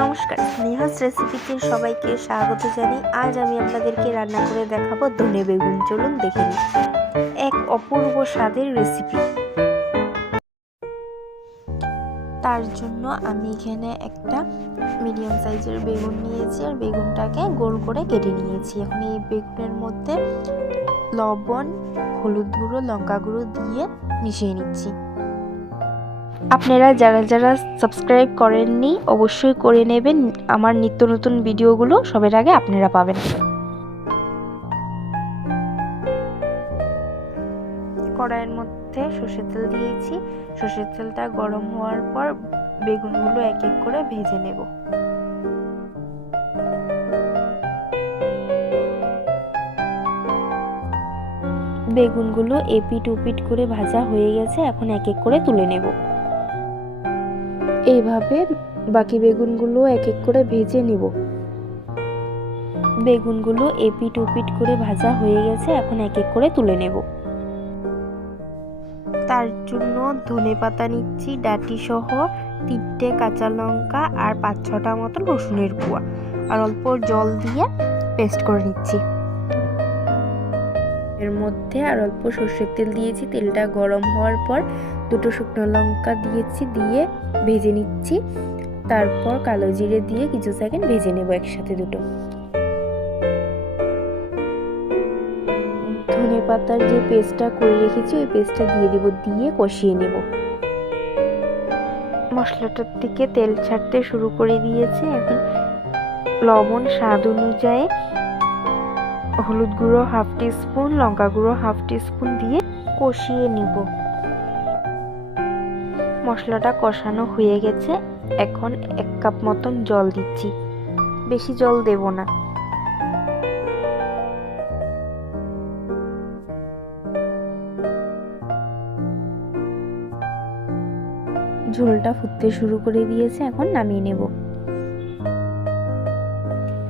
নমস্কার, স্নেহাস রেসিপিতে সবাইকে স্বাগত জানাই। আজ আমি আপনাদেরকে রান্না করে দেখাবো ধনে বেগুন। চলুন দেখে নিই। এক অপূর্ব স্বাদের রেসিপি। তার জন্য আমি এখানে একটা মিডিয়াম সাইজের বেগুন নিয়েছি আর বেগুনটাকে গোল করে কেটে নিয়েছি। এখন এই বেগুনের মধ্যে লবণ, হলুদ গুঁড়ো, লঙ্কা গুঁড়ো দিয়ে মিশিয়ে নিচ্ছি। আপনারা যারা যারা সাবস্ক্রাইব করেননি, অবশ্যই করে নেবেন। আমার নিত্য নতুন ভিডিওগুলো সবের আগে আপনারা পাবেন। কড়াইয়ের মধ্যে সর্ষের তেল দিয়েছি। সর্ষের তেলটা গরম হওয়ার পর বেগুনগুলো এক এক করে ভেজে নেব। বেগুনগুলো এপিট উপিট করে ভাজা হয়ে গেছে। এখন এক এক করে তুলে নেব। এইভাবে বাকি বেগুনগুলো এক এক করে ভেজে নেব। বেগুনগুলো এপিট উপিট করে ভাজা হয়ে গেছে, এখন এক এক করে তুলে নেব। তার জন্য ধনে পাতা নিচ্ছি, ডাটি সহ তিনটে কাঁচা লঙ্কা আর পাঁচ ছটা মতো রসুনের কুয়া আর অল্প জল দিয়ে পেস্ট করে নিচ্ছি। মধ্যে আর অল্প সর্ষের তেল দিয়েছি। তেলটা গরম হওয়ার পর দুটো শুকনো লঙ্কা দিয়েছি, দিয়ে ভেজে নিচ্ছি। তারপর কালো জিরে দিয়ে কিছু সেকেন্ড ভেজে নেব একসাথে দুটো। ধনে পাতার যে পেস্টটা করে রেখেছি, ওই পেস্টটা দিয়ে দেব, দিয়ে কষিয়ে নেব। মশলাটার থেকে তেল ছাড়তে শুরু করে দিয়েছে। এখন লবণ স্বাদ অনুযায়ী হলুদ গুঁড়ো হাফ টি স্পুন লঙ্কা গুঁড়ো হাফ টি স্পুন দিয়ে কষিয়ে নিব। মশলাটা কষানো হয়ে গেছে। এখন এক কাপ মতন জল দিচ্ছি। বেশি জল দেব না। ঝোলটা ফুটতে শুরু করে দিয়েছে। এখন নামিয়ে নেব।